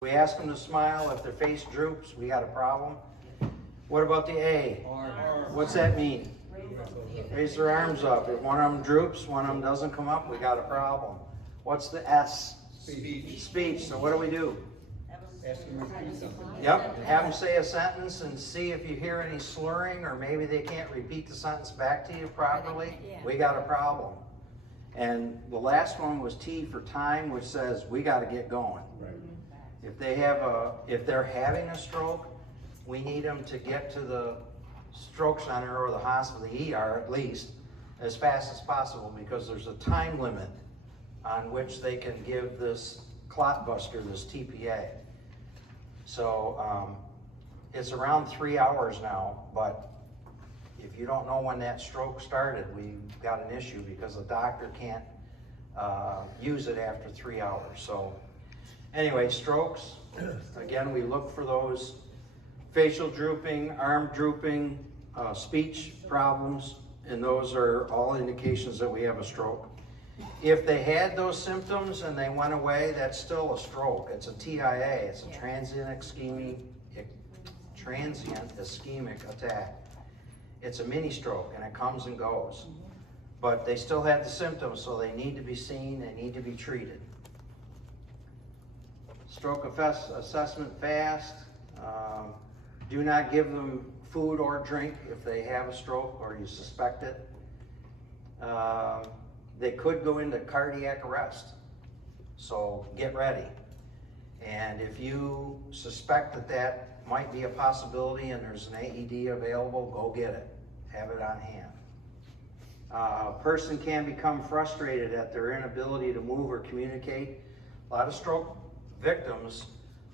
We ask them to smile. If their face droops, we got a problem. What about the A? What's that mean? Raise their arms up. If one of them droops, one of them doesn't come up, we got a problem. What's the S? Speech. So what do? Yep, have them say a sentence and see if you hear any slurring, or maybe they can't repeat the sentence back to you properly. We got a problem. And the last one was T for time, which says we got to get going. If they're having a stroke, we need them to get to the stroke center or the hospital, the ER at least, as fast as possible, because there's a time limit on which they can give this clot buster, this TPA. So it's around 3 hours now, but if you don't know when that stroke started, we've got an issue because the doctor can't use it after 3 hours. So anyway, strokes, again, we look for those facial drooping, arm drooping, speech problems, and those are all indications that we have a stroke. If they had those symptoms and they went away, that's still a stroke. It's a TIA, it's a transient ischemic attack. It's a mini stroke and it comes and goes. But they still have the symptoms, so they need to be seen, they need to be treated. Stroke assessment fast. Do not give them food or drink if they have a stroke or you suspect it. They could go into cardiac arrest, so get ready. And if you suspect that that might be a possibility and there's an AED available, go get it. Have it on hand. A person can become frustrated at their inability to move or communicate. A lot of stroke victims,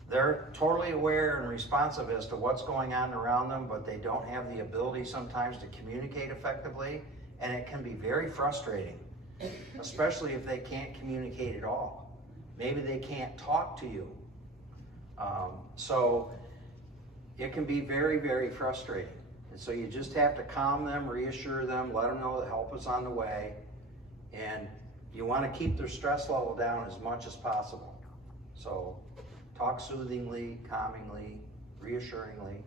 they're totally aware and responsive as to what's going on around them, but they don't have the ability sometimes to communicate effectively, and it can be very frustrating, especially if they can't communicate at all. Maybe they can't talk to you. So it can be very, very frustrating. And so you just have to calm them, reassure them, let them know that help is on the way, and you want to keep their stress level down as much as possible. So talk soothingly, calmingly, reassuringly.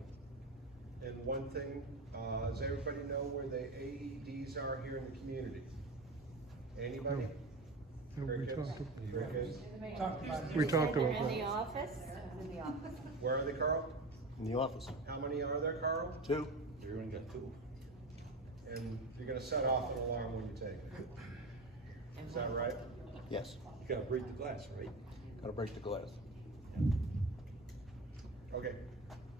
And one thing, does everybody know where the AEDs are here in the community? Anybody? We talked about In the that. office? Where are they, Carl? In the office. How many are there, Carl? 2. You're gonna get 2. And you're gonna set off an alarm when you take it. Is that right? Yes. You gotta break the glass, right? Gotta break the glass. Okay.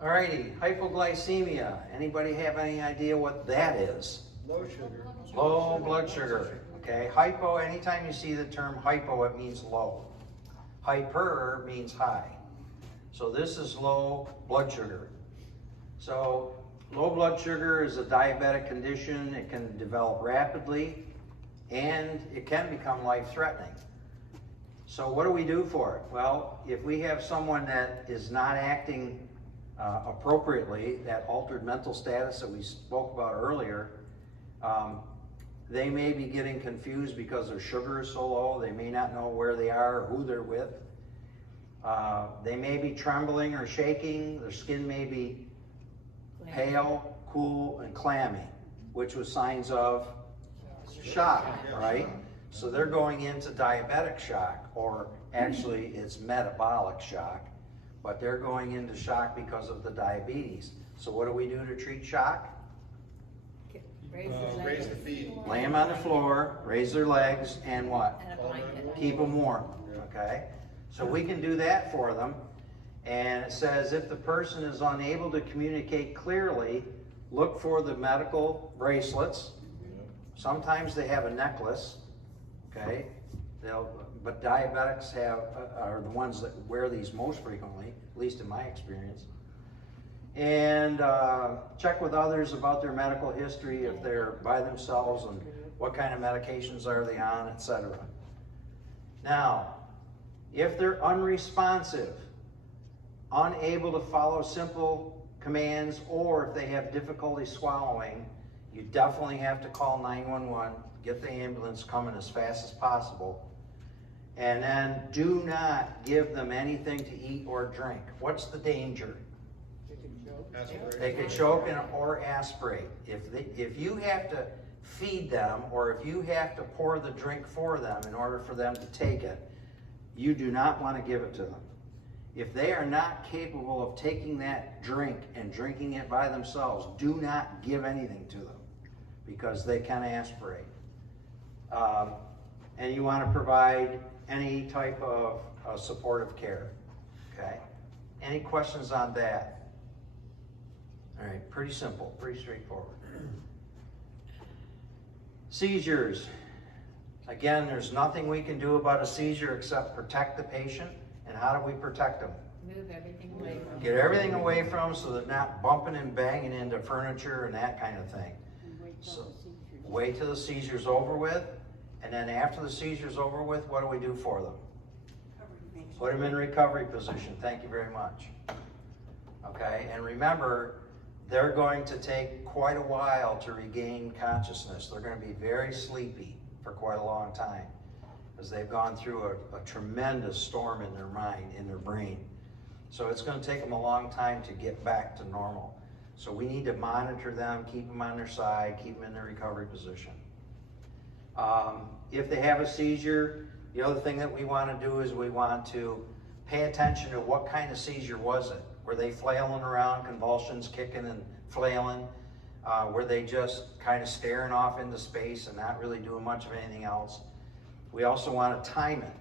Alrighty, hypoglycemia. Anybody have any idea what that is? Low sugar. Low blood sugar. Okay, hypo, anytime you see the term hypo, it means low. Hyper means high. So this is low blood sugar. So low blood sugar is a diabetic condition. It can develop rapidly and it can become life-threatening. So what do we do for it? Well, if we have someone that is not acting appropriately, that altered mental status that we spoke about earlier, they may be getting confused because their sugar is so low. They may not know where they are or who they're with. They may be trembling or shaking. Their skin may be pale, cool, and clammy, which was signs of shock, right? So they're going into diabetic shock, or actually it's metabolic shock, but they're going into shock because of the diabetes. So what do we do to treat shock? Raise the feet. Lay them on the floor, raise their legs, and what? And a blanket. Keep them warm, okay? So we can do that for them. And it says if the person is unable to communicate clearly, look for the medical bracelets. Sometimes they have a necklace, okay? But diabetics are the ones that wear these most frequently, at least in my experience. And check with others about their medical history, if they're by themselves, and what kind of medications are they on, etc. Now, if they're unresponsive, unable to follow simple commands, or if they have difficulty swallowing, you definitely have to call 911, get the ambulance coming as fast as possible. And then do not give them anything to eat or drink. What's the danger? Aspiration. They could choke or aspirate. If you have to feed them, or if you have to pour the drink for them in order for them to take it, you do not want to give it to them. If they are not capable of taking that drink and drinking it by themselves, do not give anything to them, because they can aspirate. And you want to provide any type of supportive care, okay? Any questions on that? All right, pretty simple, pretty straightforward. Seizures. Again, there's nothing we can do about a seizure except protect the patient. And how do we protect them? Move everything away from them. Get everything away from them so they're not bumping and banging into furniture and that kind of thing. So, wait till the seizure's over with, and then after the seizure's over with, what do we do for them? Put them in recovery position. Thank you very much. Okay, and remember, they're going to take quite a while to regain consciousness. They're going to be very sleepy for quite a long time, because they've gone through a tremendous storm in their mind, in their brain. So it's going to take them a long time to get back to normal. So we need to monitor them, keep them on their side, keep them in their recovery position. If they have a seizure, the other thing that we want to do is we want to pay attention to what kind of seizure was it. Were they flailing around, convulsions, kicking and flailing? Were they just kind of staring off into space and not really doing much of anything else? We also want to time it.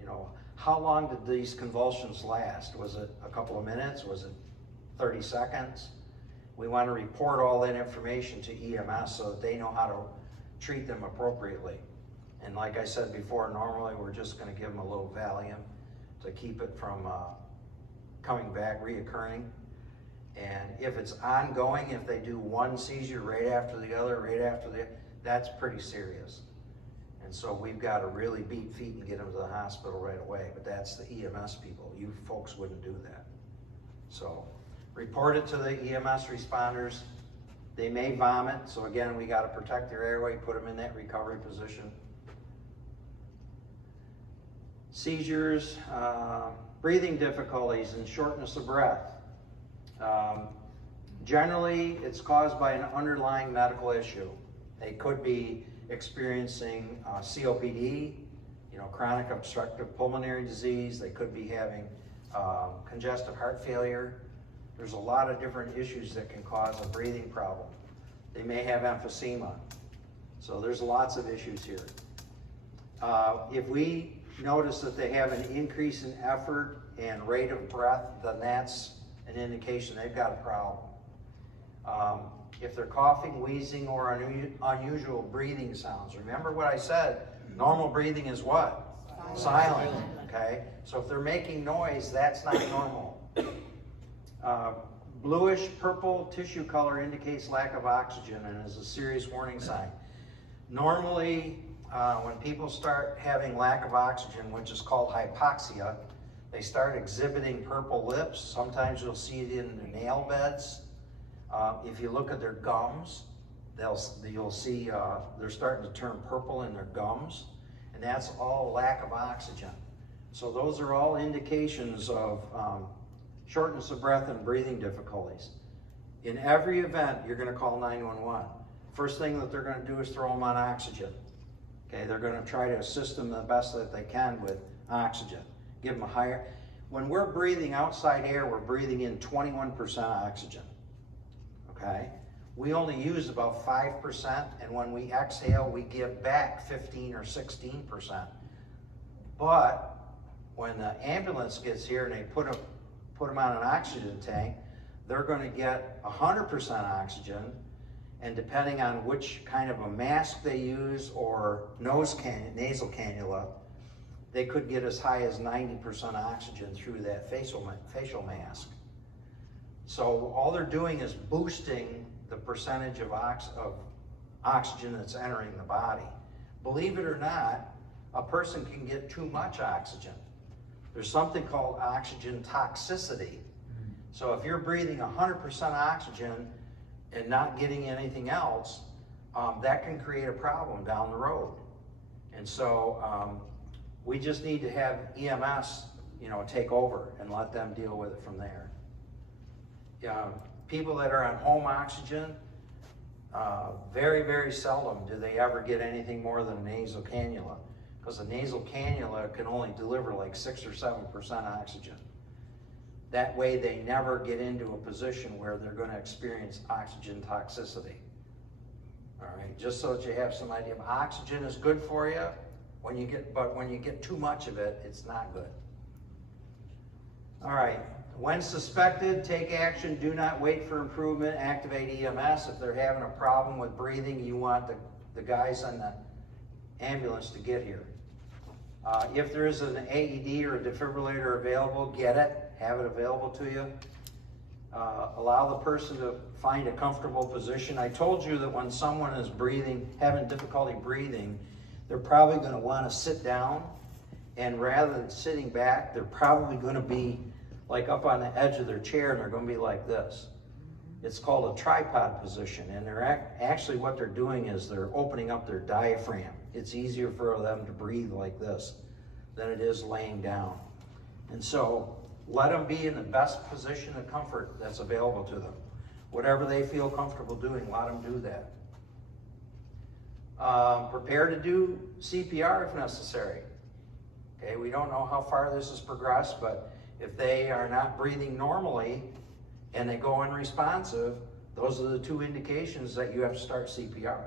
You know, how long did these convulsions last? Was it a couple of minutes? Was it 30 seconds? We want to report all that information to EMS so that they know how to treat them appropriately. And like I said before, normally we're just going to give them a little Valium to keep it from coming back, reoccurring. And if it's ongoing, if they do one seizure right after the other, that's pretty serious. And so we've got to really beat feet and get them to the hospital right away. But that's the EMS people. You folks wouldn't do that. So report it to the EMS responders. They may vomit. So again, we got to protect their airway, put them in that recovery position. Seizures, breathing difficulties, and shortness of breath. Generally, it's caused by an underlying medical issue. They could be experiencing COPD, chronic obstructive pulmonary disease. They could be having congestive heart failure. There's a lot of different issues that can cause a breathing problem. They may have emphysema. So there's lots of issues here. If we notice that they have an increase in effort and rate of breath, then that's an indication they've got a problem. If they're coughing, wheezing, or unusual breathing sounds, remember what I said, normal breathing is what? Silent, okay? So if they're making noise, that's not normal. Bluish purple tissue color indicates lack of oxygen and is a serious warning sign. Normally, when people start having lack of oxygen, which is called hypoxia, they start exhibiting purple lips. Sometimes you'll see it in their nail beds. If you look at their gums, you'll see they're starting to turn purple in their gums, and that's all lack of oxygen. So those are all indications of shortness of breath and breathing difficulties. In every event, you're going to call 911. First thing that they're going to do is throw them on oxygen. Okay, they're going to try to assist them the best that they can with oxygen. Give them a higher. When we're breathing outside air, we're breathing in 21% oxygen. Okay, we only use about 5%, and when we exhale, we give back 15 or 16%. But when the ambulance gets here and they put them on an oxygen tank, they're going to get 100% oxygen, and depending on which kind of a mask they use or nasal cannula, they could get as high as 90% oxygen through that facial mask. So all they're doing is boosting the percentage of oxygen that's entering the body. Believe it or not, a person can get too much oxygen. There's something called oxygen toxicity. So if you're breathing 100% oxygen and not getting anything else, that can create a problem down the road. And so We just need to have EMS, take over and let them deal with it from there. People that are on home oxygen, very, very seldom do they ever get anything more than a nasal cannula, because a nasal cannula can only deliver like 6 or 7% oxygen. That way they never get into a position where they're going to experience oxygen toxicity. All right, just so that you have some idea. Oxygen is good for you, but when you get too much of it, it's not good. All right, when suspected, take action. Do not wait for improvement. Activate EMS. If they're having a problem with breathing, you want the guys on the ambulance to get here. If there is an AED or a defibrillator available, get it. Have it available to you. Allow the person to find a comfortable position. I told you that when someone is having difficulty breathing, they're probably going to want to sit down, and rather than sitting back, they're probably going to be like up on the edge of their chair, and they're going to be like this. It's called a tripod position, and they're actually what they're doing is they're opening up their diaphragm. It's easier for them to breathe like this than it is laying down. And so let them be in the best position of comfort that's available to them. Whatever they feel comfortable doing, let them do that. Prepare to do CPR if necessary. Okay, we don't know how far this has progressed, but if they are not breathing normally and they go unresponsive, those are the two indications that you have to start CPR.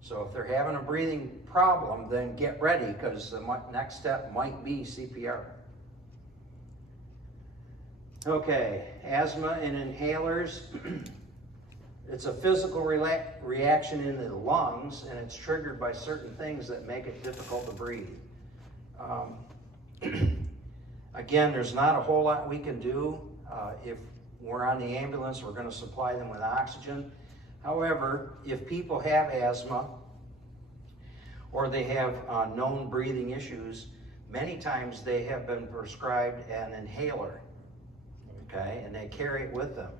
So if they're having a breathing problem, then get ready, because the next step might be CPR. Okay, asthma and inhalers. It's a physical reaction in the lungs, and it's triggered by certain things that make it difficult to breathe. Again, there's not a whole lot we can do. If we're on the ambulance, we're going to supply them with oxygen. However, if people have asthma or they have known breathing issues, many times they have been prescribed an inhaler. Okay, and they carry it with them.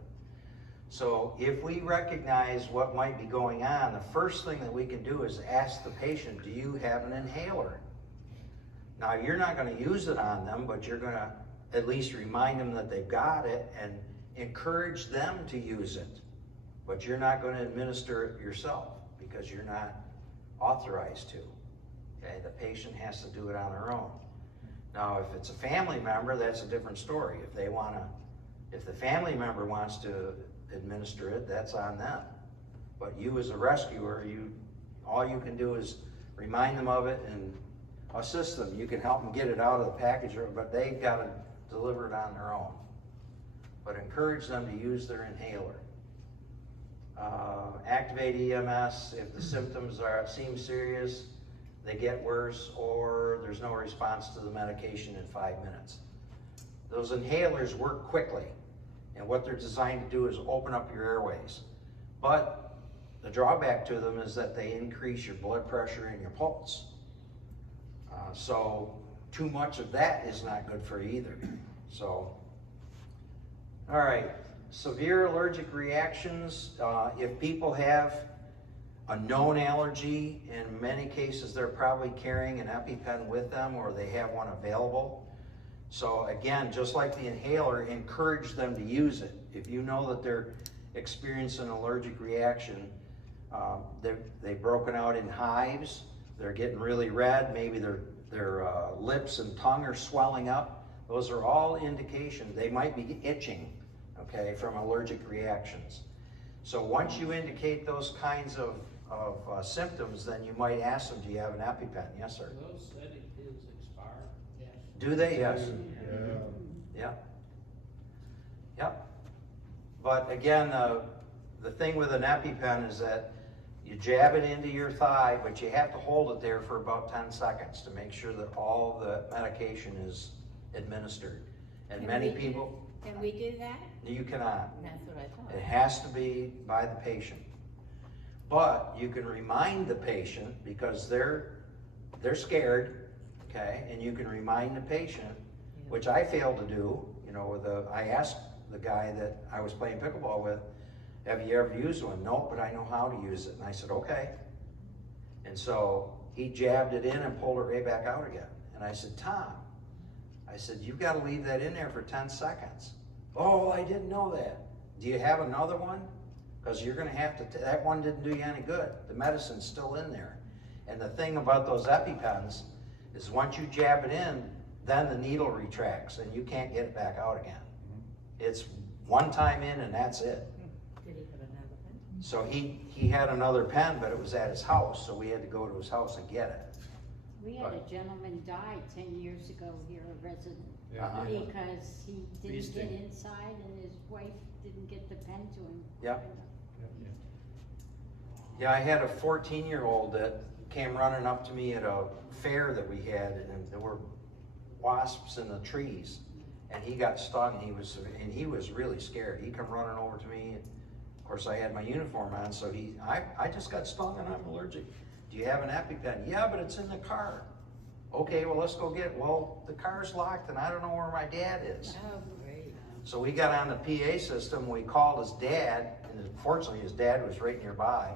So if we recognize what might be going on, the first thing that we can do is ask the patient, do you have an inhaler? Now, you're not going to use it on them, but you're going to at least remind them that they've got it and encourage them to use it. But you're not going to administer it yourself because you're not authorized to. Okay, the patient has to do it on their own. Now, if it's a family member, that's a different story. If the family member wants to administer it, that's on them. But you as a rescuer, all you can do is remind them of it and assist them. You can help them get it out of the package, but they've got to deliver it on their own. But encourage them to use their inhaler. Activate EMS if the symptoms seem serious, they get worse, or there's no response to the medication in 5 minutes. Those inhalers work quickly, and what they're designed to do is open up your airways. But the drawback to them is that they increase your blood pressure and your pulse. So too much of that is not good for you either. So, all right, severe allergic reactions. If people have a known allergy, in many cases they're probably carrying an EpiPen with them, or they have one available. So again, just like the inhaler, encourage them to use it. If you know that they're experiencing an allergic reaction, they've broken out in hives, they're getting really red, maybe their lips and tongue are swelling up. Those are all indications. They might be itching, okay, from allergic reactions. So once you indicate those kinds of symptoms, then you might ask them, do you have an EpiPen? Yes, sir. Those sedatives expire? Yes. Do they? Yes. Yeah. Yep. But again, the thing with an EpiPen is that you jab it into your thigh, but you have to hold it there for about 10 seconds to make sure that all the medication is administered. And Can many we people... Can we do that? You cannot. That's what I thought. It has to be by the patient. But you can remind the patient, because they're scared, okay? And you can remind the patient, which I failed to do. I asked the guy that I was playing pickleball with, have you ever used one? No, but I know how to use it. And I said, okay. And so he jabbed it in and pulled it right back out again. And I said, Tom, I said, you've got to leave that in there for 10 seconds. Oh, I didn't know that. Do you have another one? Because you're going to have to, that one didn't do you any good. The medicine's still in there. And the thing about those EpiPens is once you jab it in, then the needle retracts and you can't get it back out again. It's one time in and that's it. Did he have another pen? So he had another pen, but it was at his house, so we had to go to his house and get it. We had a gentleman die 10 years ago here, a resident, Uh-huh. because he didn't Feasting. get inside and his wife didn't get the pen to him. Yep. Yeah, I had a 14-year-old that came running up to me at a fair that we had, and there were wasps in the trees, and he got stung, and he was really scared. He come running over to me, and of course I had my uniform on, so I just got stung and I'm allergic. Do you have an EpiPen? Yeah, but it's in the car. Okay, well, let's go get it. Well, the car's locked and I don't know where my dad is. Oh, great. So we got on the PA system, we called his dad, and fortunately his dad was right nearby.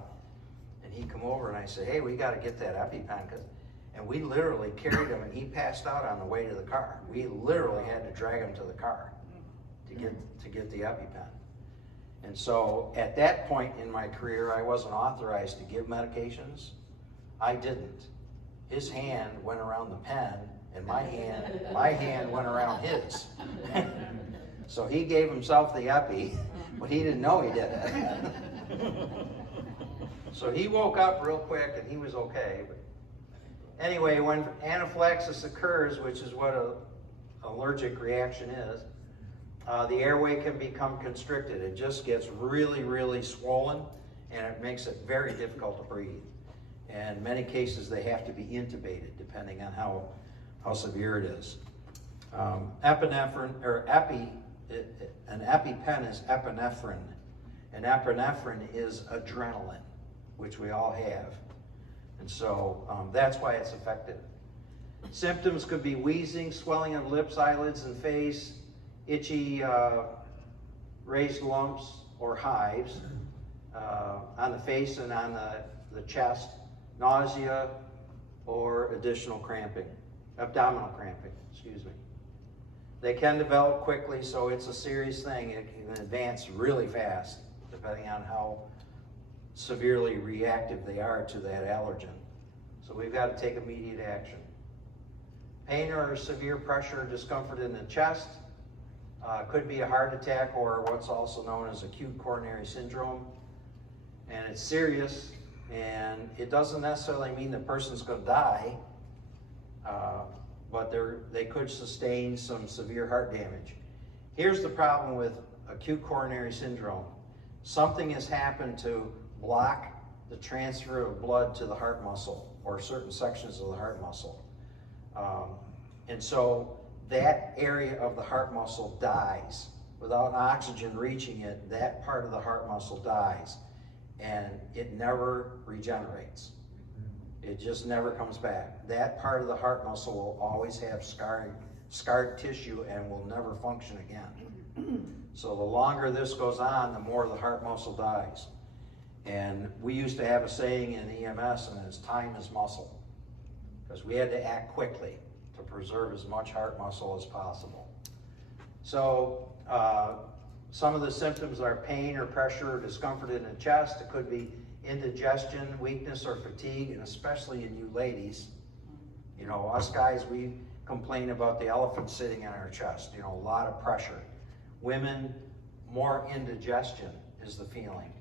And he come over and I said, hey, we gotta get that EpiPen. And we literally carried him and he passed out on the way to the car. We literally had to drag him to the car to get the EpiPen. And so at that point in my career, I wasn't authorized to give medications. I didn't. His hand went around the pen and my hand went around his. So he gave himself the epi, but he didn't know he did it. So he woke up real quick and he was okay. But anyway, when anaphylaxis occurs, which is what an allergic reaction is, the airway can become constricted. It just gets really, really swollen and it makes it very difficult to breathe. And in many cases, they have to be intubated, depending on how severe it is. Epinephrine, or an EpiPen is epinephrine. And epinephrine is adrenaline, which we all have. And so that's why it's effective. Symptoms could be wheezing, swelling of lips, eyelids, and face, itchy raised lumps or hives on the face and on the chest, nausea, or additional cramping, abdominal cramping, excuse me. They can develop quickly, so it's a serious thing. It can advance really fast, depending on how severely reactive they are to that allergen. So we've got to take immediate action. Pain or severe pressure or discomfort in the chest could be a heart attack or what's also known as acute coronary syndrome. And it's serious, and it doesn't necessarily mean the person's going to die, but they could sustain some severe heart damage. Here's the problem with acute coronary syndrome. Something has happened to block the transfer of blood to the heart muscle or certain sections of the heart muscle. And so that area of the heart muscle dies. Without oxygen reaching it, that part of the heart muscle dies. And it never regenerates. It just never comes back. That part of the heart muscle will always have scarred tissue and will never function again. So the longer this goes on, the more the heart muscle dies. And we used to have a saying in EMS, and it's time is muscle, because we had to act quickly to preserve as much heart muscle as possible. So some of the symptoms are pain or pressure or discomfort in the chest. It could be indigestion, weakness, or fatigue, and especially in you ladies. You know, us guys, we complain about the elephant sitting in our chest, you know, a lot of pressure. Women, more indigestion is the feeling,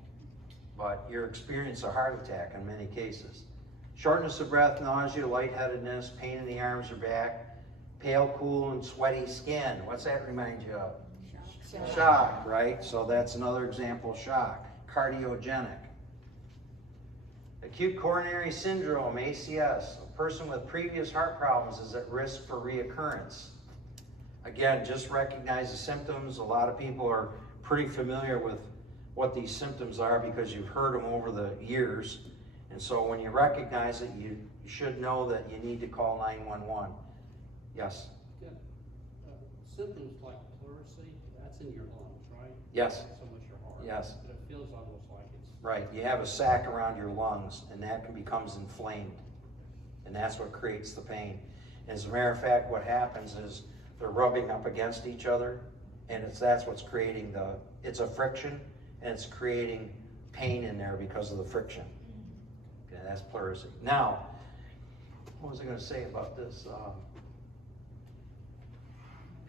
but you're experiencing a heart attack in many cases. Shortness of breath, nausea, lightheadedness, pain in the arms or back, pale, cool, and sweaty skin. What's that remind you of? Shock, right? So that's another example of shock. Cardiogenic. Acute coronary syndrome, ACS. A person with previous heart problems is at risk for reoccurrence. Again, just recognize the symptoms. A lot of people are pretty familiar with what these symptoms are because you've heard them over the years. And so when you recognize it, you should know that you need to call 911. Yes? Good. Symptoms like pleurisy, that's in your lungs, right? Yes. Not so much your heart. Yes. But it feels almost like it's. Right, you have a sac around your lungs and that becomes inflamed. And that's what creates the pain. As a matter of fact, what happens is they're rubbing up against each other, and that's what's creating it's a friction, and it's creating pain in there because of the friction. Okay, that's pleurisy. Now, what was I gonna say about this?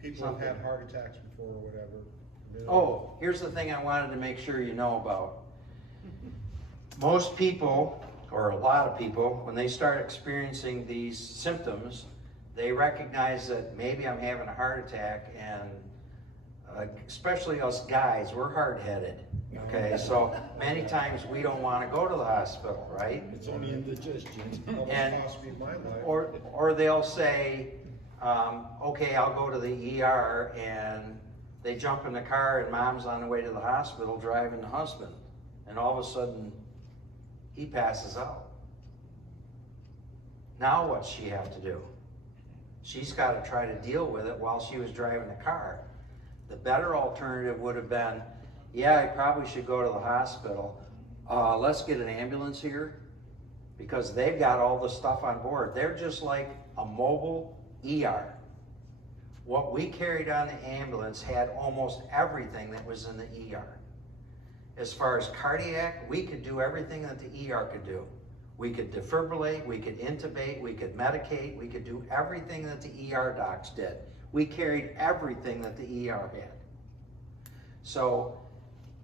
People have had heart attacks before or whatever. Oh, here's the thing I wanted to make sure you know about. Most people, or a lot of people, when they start experiencing these symptoms, they recognize that maybe I'm having a heart attack, and especially us guys, we're hard-headed. Okay, so many times we don't want to go to the hospital, right? It's only indigestion. And Cost me my life. or they'll say, okay, I'll go to the ER, and they jump in the car and mom's on the way to the hospital driving the husband, and all of a sudden he passes out. Now what's she have to do? She's got to try to deal with it while she was driving the car. The better alternative would have been, yeah, I probably should go to the hospital. Let's get an ambulance here, because they've got all the stuff on board. They're just like a mobile ER. What we carried on the ambulance had almost everything that was in the ER. As far as cardiac, we could do everything that the ER could do. We could defibrillate, we could intubate, we could medicate, we could do everything that the ER docs did. We carried everything that the ER had. So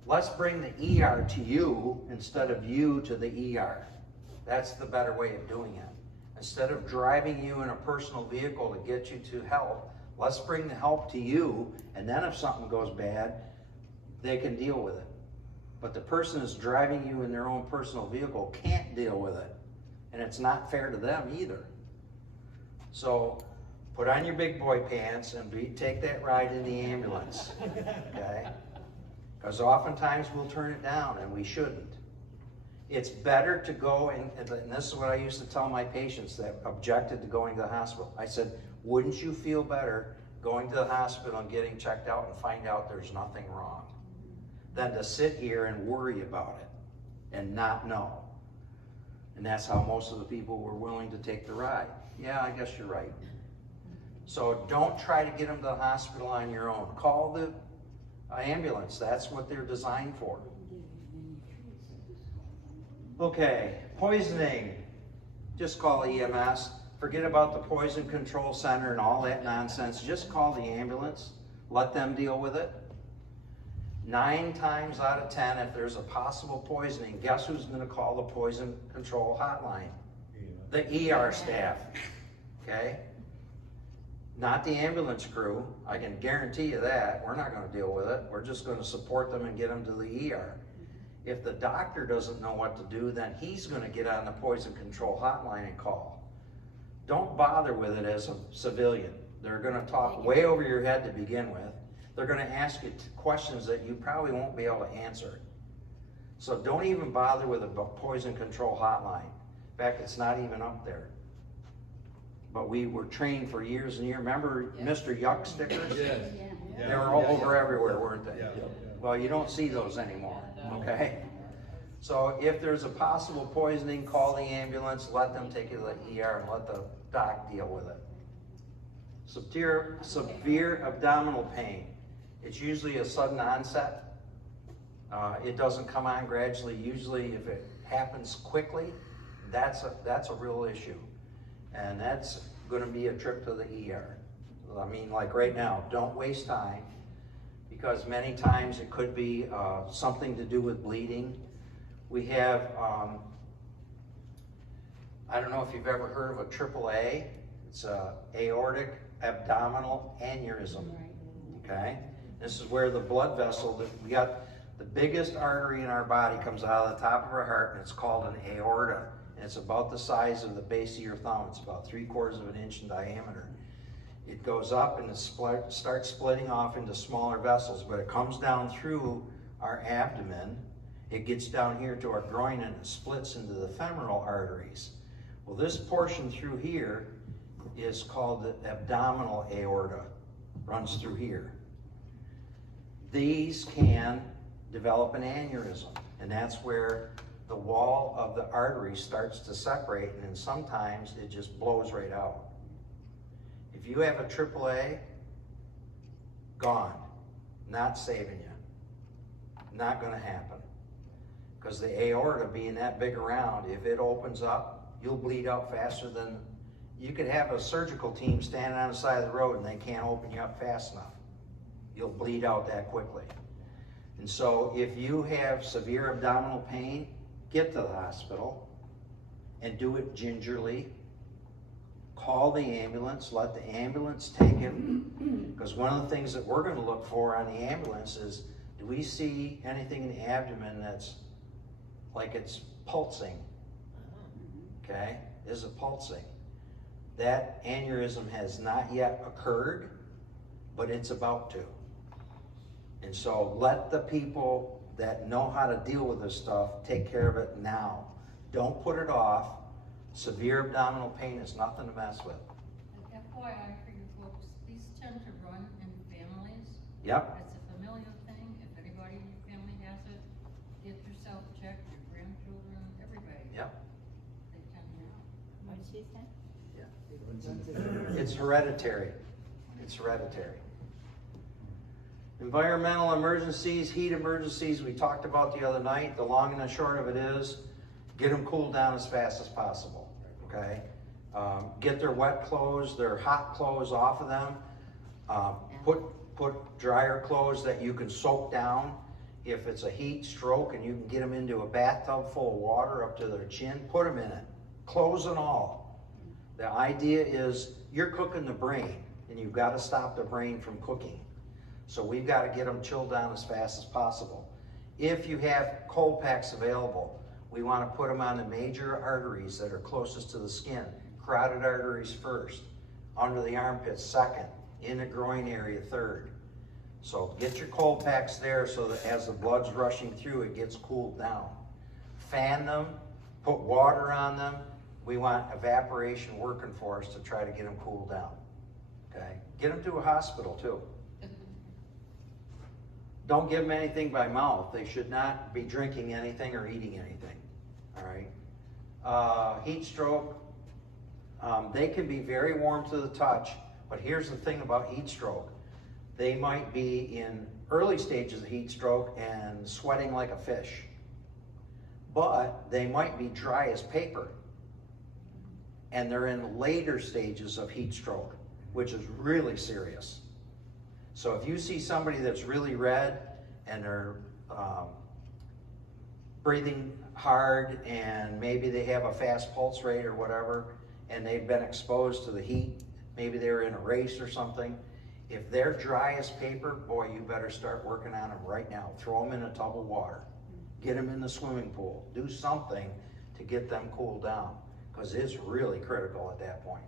let's bring the ER to you instead of you to the ER. That's the better way of doing it. Instead of driving you in a personal vehicle to get you to help, let's bring the help to you, and then if something goes bad, they can deal with it. But the person that's driving you in their own personal vehicle can't deal with it. And it's not fair to them either. So put on your big boy pants and take that ride in the ambulance, okay? Because oftentimes we'll turn it down, and we shouldn't. It's better to go, and this is what I used to tell my patients that objected to going to the hospital. I said, wouldn't you feel better going to the hospital and getting checked out and find out there's nothing wrong than to sit here and worry about it and not know? And that's how most of the people were willing to take the ride. Yeah, I guess you're right. So don't try to get them to the hospital on your own. Call the ambulance. That's what they're designed for. Okay, poisoning. Just call EMS. Forget about the poison control center and all that nonsense. Just call the ambulance. Let them deal with it. 9 times out of 10, if there's a possible poisoning, guess who's going to call the poison control hotline? The ER staff. Okay? Not the ambulance crew. I can guarantee you that. We're not going to deal with it. We're just going to support them and get them to the ER. If the doctor doesn't know what to do, then he's going to get on the poison control hotline and call. Don't bother with it as a civilian. They're going to talk way over your head to begin with. They're going to ask you questions that you probably won't be able to answer. So don't even bother with a poison control hotline. In fact, it's not even up there. But we were trained for years and years. Remember Mr. Yuck stickers? Yes. Yeah. They were all over everywhere, weren't they? Yeah. Well, you don't see those anymore, okay? So if there's a possible poisoning, call the ambulance, let them take you to the ER and let the doc deal with it. Severe abdominal pain. It's usually a sudden onset. It doesn't come on gradually. Usually if it happens quickly, that's a real issue. And that's gonna be a trip to the ER. I mean, like right now, don't waste time, because many times it could be something to do with bleeding. We have, I don't know if you've ever heard of a AAA. It's a aortic abdominal aneurysm, okay? This is where the blood vessel, we got the biggest artery in our body comes out of the top of our heart, and it's called an aorta. And it's about the size of the base of your thumb. It's about 3/4 of an inch in diameter. It goes up and it starts splitting off into smaller vessels, but it comes down through our abdomen. It gets down here to our groin and it splits into the femoral arteries. Well, this portion through here is called the abdominal aorta, runs through here. These can develop an aneurysm, and that's where the wall of the artery starts to separate, and then sometimes it just blows right out. If you have a AAA, gone, not saving you. Not gonna happen. Because the aorta being that big around, if it opens up, you'll bleed out faster than, you could have a surgical team standing on the side of the road and they can't open you up fast enough. You'll bleed out that quickly. And so if you have severe abdominal pain, get to the hospital and do it gingerly. Call the ambulance, let the ambulance take him. Because one of the things that we're gonna look for on the ambulance is, do we see anything in the abdomen that's like it's pulsing? Okay, is it pulsing? That aneurysm has not yet occurred, but it's about to. And so let the people that know how to deal with this stuff take care of it now. Don't put it off. Severe abdominal pain is nothing to mess with. And FYI for you folks, these tend to run in families. Yep. It's a familial thing. If anybody in your family has it, get yourself checked, your grandchildren, everybody. Yep. They tend to. What did she say? It's hereditary. It's hereditary. Environmental emergencies, heat emergencies, we talked about the other night. The long and the short of it is, get them cooled down as fast as possible, okay? Get their wet clothes, their hot clothes off of them. Put drier clothes that you can soak down. If it's a heat stroke and you can get them into a bathtub full of water up to their chin, put them in it, clothes and all. The idea is you're cooking the brain and you've got to stop the brain from cooking. So we've got to get them chilled down as fast as possible. If you have cold packs available, we want to put them on the major arteries that are closest to the skin. Carotid arteries first, under the armpits second, in the groin area third. So get your cold packs there so that as the blood's rushing through, it gets cooled down. Fan them, put water on them. We want evaporation working for us to try to get them cooled down, okay? Get them to a hospital too. Don't give them anything by mouth. They should not be drinking anything or eating anything, all right? Heat stroke, they can be very warm to the touch, but here's the thing about heat stroke. They might be in early stages of heat stroke and sweating like a fish, but they might be dry as paper, and they're in later stages of heat stroke, which is really serious. So if you see somebody that's really red and they're breathing hard and maybe they have a fast pulse rate or whatever, and they've been exposed to the heat, maybe they're in a race or something, if they're dry as paper, boy, you better start working on them right now. Throw them in a tub of water. Get them in the swimming pool. Do something to get them cooled down, because it's really critical at that point.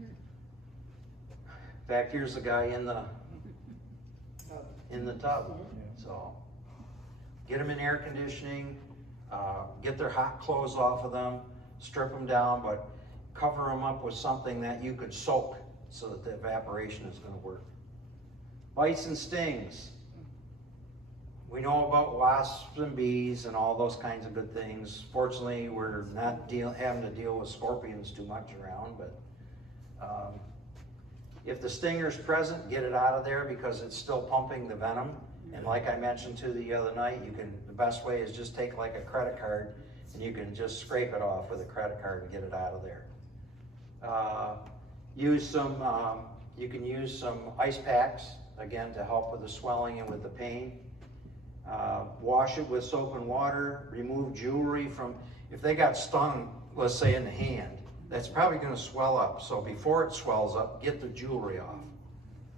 In fact, here's the guy in the tub. So get them in air conditioning, get their hot clothes off of them, strip them down, but cover them up with something that you could soak so that the evaporation is going to work. Bites and stings. We know about wasps and bees and all those kinds of good things. Fortunately, we're not having to deal with scorpions too much around, but if the stinger's present, get it out of there because it's still pumping the venom. And like I mentioned to the other night, the best way is just take like a credit card and you can just scrape it off with a credit card and get it out of there. You can use some ice packs, again, to help with the swelling and with the pain. Wash it with soap and water, remove jewelry from, if they got stung, let's say in the hand, that's probably going to swell up. So before it swells up, get the jewelry off.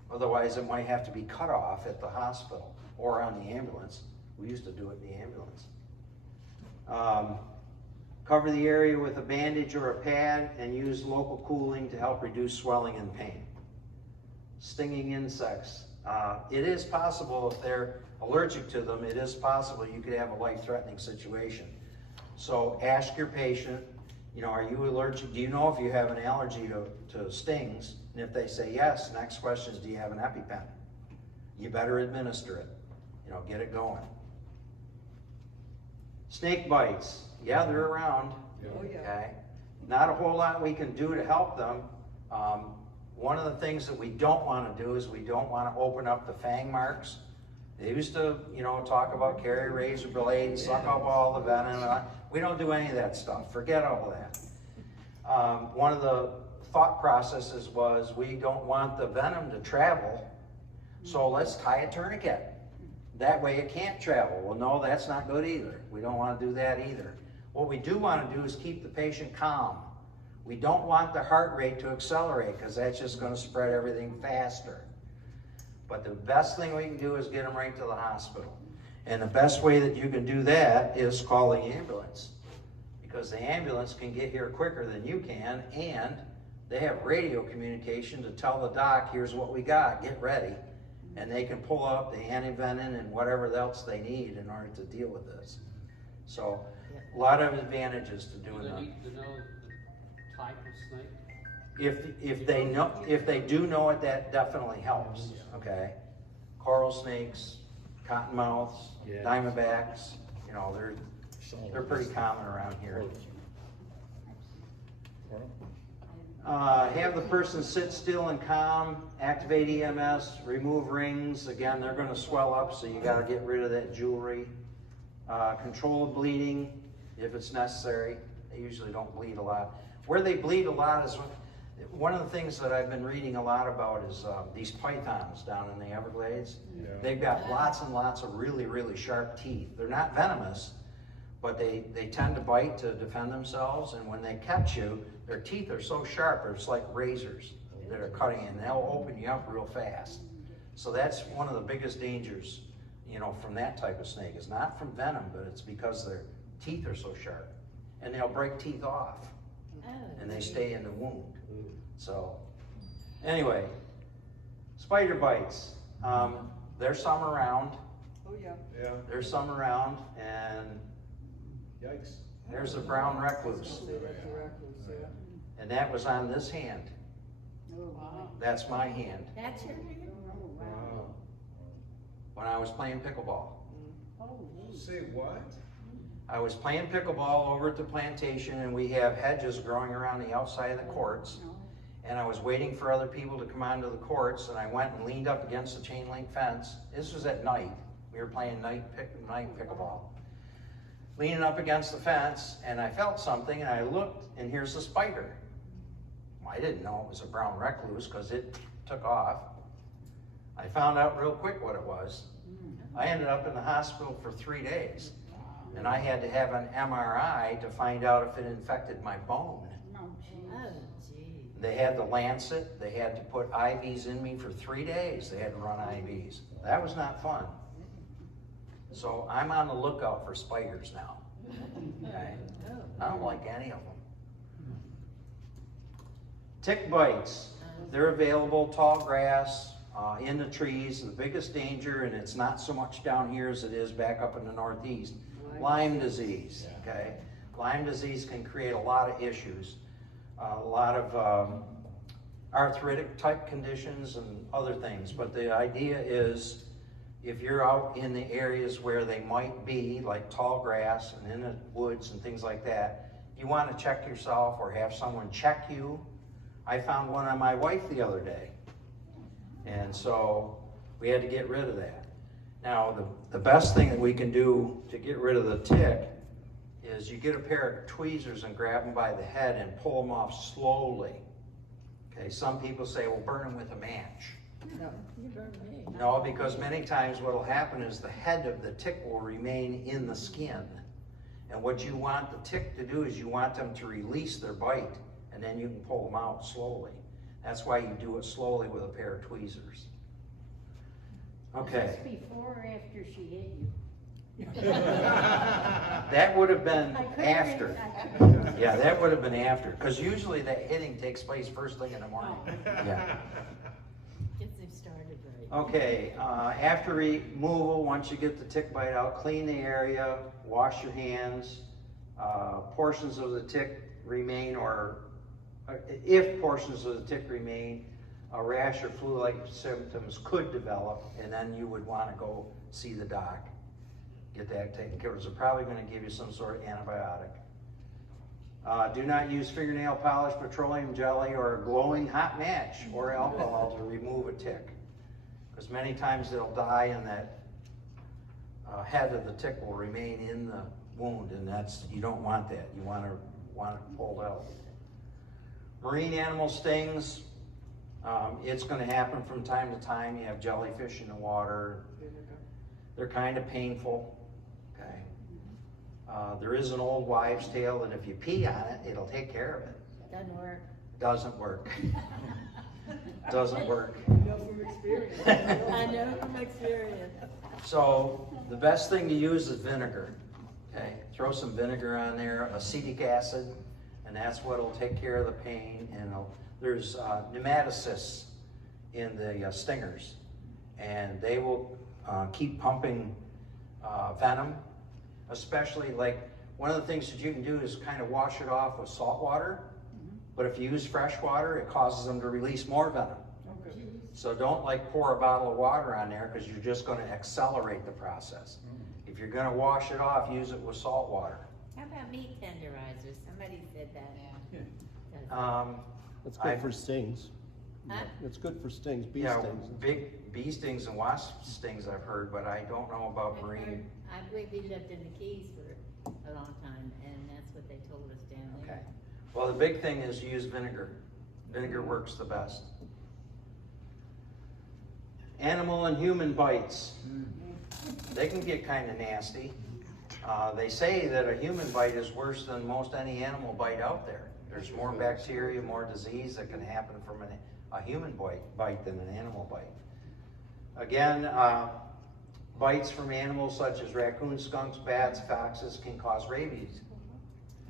Otherwise, it might have to be cut off at the hospital or on the ambulance. We used to do it in the ambulance. Cover the area with a bandage or a pad and use local cooling to help reduce swelling and pain. Stinging insects. It is possible if they're allergic to them, it is possible you could have a life-threatening situation. So ask your patient, are you allergic? Do you know if you have an allergy to stings? And if they say yes, next question is, do you have an EpiPen? You better administer it. Get it going. Snake bites. Yeah, they're around. Yeah. Oh, yeah. Okay. Not a whole lot we can do to help them. One of the things that we don't want to do is we don't want to open up the fang marks. They used to, you know, talk about carry a razor blade, suck up all the venom. We don't do any of that stuff. Forget all that. One of the thought processes was we don't want the venom to travel, so let's tie a tourniquet. That way it can't travel. Well, no, that's not good either. We don't want to do that either. What we do want to do is keep the patient calm. We don't want the heart rate to accelerate because that's just going to spread everything faster. But the best thing we can do is get them right to the hospital. And the best way that you can do that is call the ambulance, because the ambulance can get here quicker than you can, and they have radio communication to tell the doc, here's what we got, get ready. And they can pull up the antivenin and whatever else they need in order to deal with this. So, a lot of advantages to doing Do they that. need to know the type of snake? If they do know it, that definitely helps, okay? Coral snakes, cottonmouths, Yeah. diamondbacks, you know, they're pretty common around here. Have the person sit still and calm, activate EMS, remove rings. Again, they're gonna swell up, so you gotta get rid of that jewelry. Control the bleeding if it's necessary. They usually don't bleed a lot. Where they bleed a lot is one of the things that I've been reading a lot about is these pythons down in the Everglades. Yeah. They've got lots and lots of really, really sharp teeth. They're not venomous, but they tend to bite to defend themselves, and when they catch you, their teeth are so sharp, it's like razors that are cutting, and they'll open you up real fast. So that's one of the biggest dangers, you know, from that type of snake. It's not from venom, but it's because their teeth are so sharp. And they'll break teeth off, and they stay in the wound. So, anyway, spider bites. There's some around. Oh, yeah. Yeah, There's some around, and yikes. there's a brown recluse. And that was on this hand. Oh, wow. That's my hand That's your hand? Oh, wow. Wow. when I was playing pickleball. Oh, Say what? I was playing pickleball over at the plantation, and we have hedges growing around the outside of the courts. no. And I was waiting for other people to come onto the courts, and I went and leaned up against the chain link fence. This was at night. We were playing night pickleball. Leaning up against the fence, and I felt something, and I looked, and here's a spider. Well, I didn't know it was a brown recluse because it took off. I found out real quick what it was. I ended up in the hospital for 3 days, and I had to have an MRI to find out if it infected my bone. No, geez. Oh, gee. They had to lance it. They had to put IVs in me for 3 days. They had to run IVs. That was not fun. So I'm on the lookout for spiders now. Okay? I don't like any of them. Tick bites. They're available, tall grass, in the trees. The biggest danger, and it's not so much down here as it is back up in the Northeast, Lyme disease. Okay? Lyme disease can create a lot of issues. A lot of arthritic type conditions and other things, but the idea is if you're out in the areas where they might be, like tall grass and in the woods and things like that, you want to check yourself or have someone check you. I found one on my wife the other day, and so we had to get rid of that. Now, the best thing that we can do to get rid of the tick is you get a pair of tweezers and grab them by the head and pull them off slowly. Okay, some people say, well, burn them with a match. No, you burned me. No, because many times what will happen is the head of the tick will remain in the skin. And what you want the tick to do is you want them to release their bite, and then you can pull them out slowly. That's why you do it slowly with a pair of tweezers. Okay. Is this before or after she hit you? That would have been I couldn't after. really- I couldn't- Yeah, that would have been after, because usually that hitting takes place first thing in the morning. Yeah. Gets them started right. Okay, after removal, once you get the tick bite out, clean the area, wash your hands. Portions of the tick remain, or if portions of the tick remain, a rash or flu-like symptoms could develop, and then you would want to go see the doc. Get that taken care of. They're probably going to give you some sort of antibiotic. Do not use fingernail polish, petroleum jelly, or a glowing hot match or alcohol to remove a tick. Because many times it'll die and that head of the tick will remain in the wound, and you don't want that. You want it pulled out. Marine animal stings, it's going to happen from time to time. You have jellyfish in the water. They're kind of painful. Okay. There is an old wives' tale that if you pee on it, it'll take care of it. Doesn't work. Doesn't work. Doesn't work. I know from experience. I know from experience. So the best thing to use is vinegar. Okay, throw some vinegar on there, acetic acid, and that's what'll take care of the pain. And there's nematocysts in the stingers, and they will keep pumping venom. Especially, like, one of the things that you can do is kind of wash it off with salt water, but if you use fresh water, it causes them to release more venom. So don't like pour a bottle of water on there, because you're just going to accelerate the process. If you're going to wash it off, use it with salt water. How about meat tenderizers? Somebody said that. It's good for stings. Huh? It's good for stings, bee Yeah, stings. big bee stings and wasp stings I've heard, but I don't know about marine. I believe we lived in the Keys for a long time, and that's what they told us down there. Okay. Well, the big thing is use vinegar. Vinegar works the best. Animal and human bites. They can get kind of nasty. They say that a human bite is worse than most any animal bite out there. There's more bacteria, more disease that can happen from a human bite than an animal bite. Again, bites from animals such as raccoons, skunks, bats, foxes can cause rabies.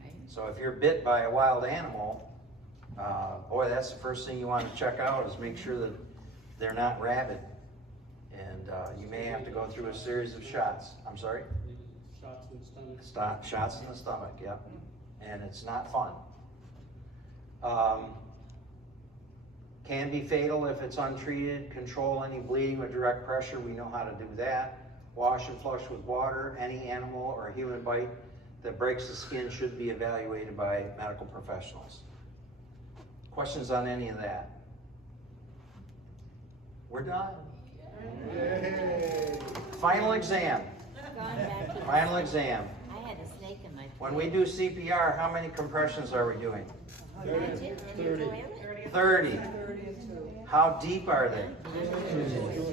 Right? So if you're bit by a wild animal, boy, that's the first thing you want to check out, is make sure that they're not rabid. And you may have to go through a series of shots. I'm sorry? Shots in the stomach. Shots in the stomach, yeah. And it's not fun. Can be fatal if it's untreated. Control any bleeding with direct pressure. We know how to do that. Wash and flush with water. Any animal or human bite that breaks the skin should be evaluated by medical professionals. Questions on any of that? We're done. Yay! Final exam. Gone back to Final exam. I had a snake in my throat. When we do CPR, how many compressions are we doing? Imagine, and you're going 30. How deep are they?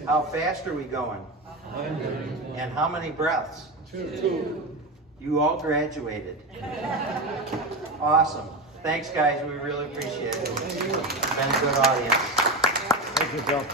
How fast are we going? And how many breaths? 2. You all graduated. Awesome. Thanks, guys. We really appreciate it. It's been a good audience. Thank you, Bill.